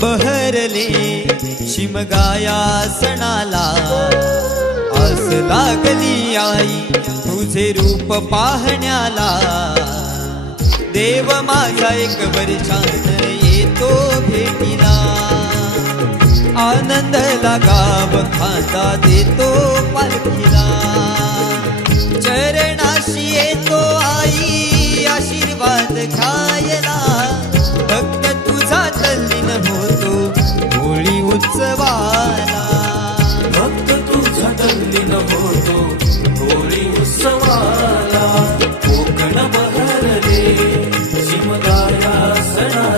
बहरले शिमगाया सणाला। आस लागली आई तुझे रूप पाहण्याला। देव माझा एक वर्षान येतो भेटीला। आनंद गाव खाता देतो पालखीला। चरणाशी येतो आई आशीर्वाद खा शिमगाया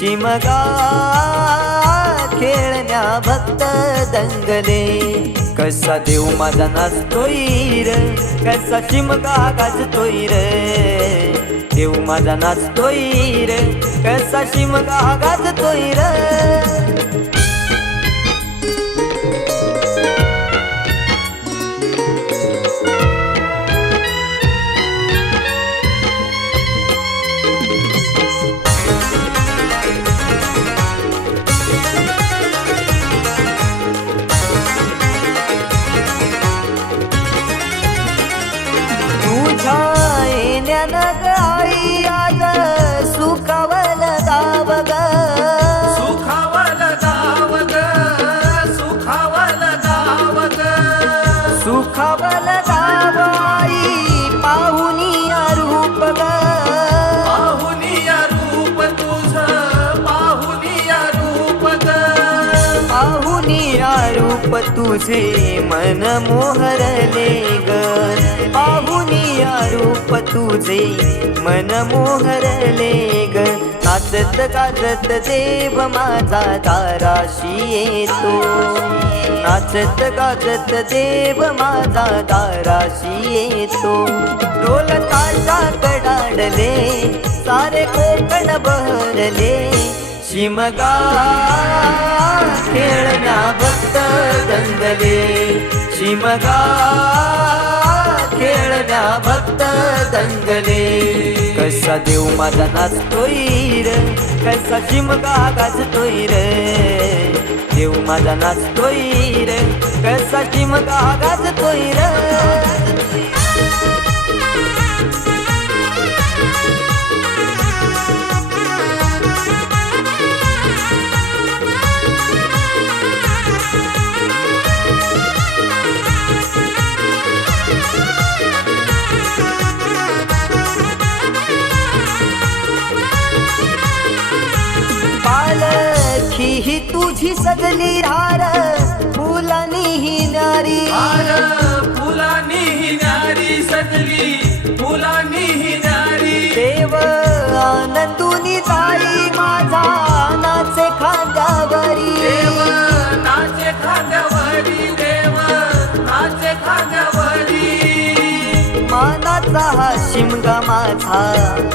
शिमगा खेळण्या भक्त दंगले. कसा देव माझा नाचतोय र कसा शिमगा गाजतोय र. देव माझा नाचतोय र कसा शिमगा गाजतोय र. तुझे मन मोहरले ग. पाहुनी रूप तुझे मन मोहरले ग. नाचत गाजत देव माझा दाराशी येतो नाचत गाजत देव माझा दाराशी येतो ढोल ताशा कडाडले सारे कोकण बहरले. शिमगा खेळण्या भक्त दंगले. शिमगा खेळण्या भक्त दंगले. कसा देव माझा नाचतोय र कसा शिमगा गाजतोय र. देव माझा नाचतोय र कसा शिमगा गाजतोय र. मानाचा हा शिमगा माझा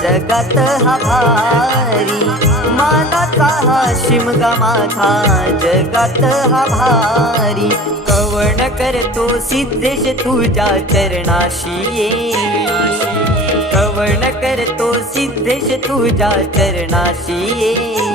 जगात हा भारी. मानाचा हा शिमगा माझा जगात हा भारी. कवण करतो सिद्धेश तुझ्या चरणाशी ये. कवण करतो सिद्धेश तुझ्या चरणाशी ये.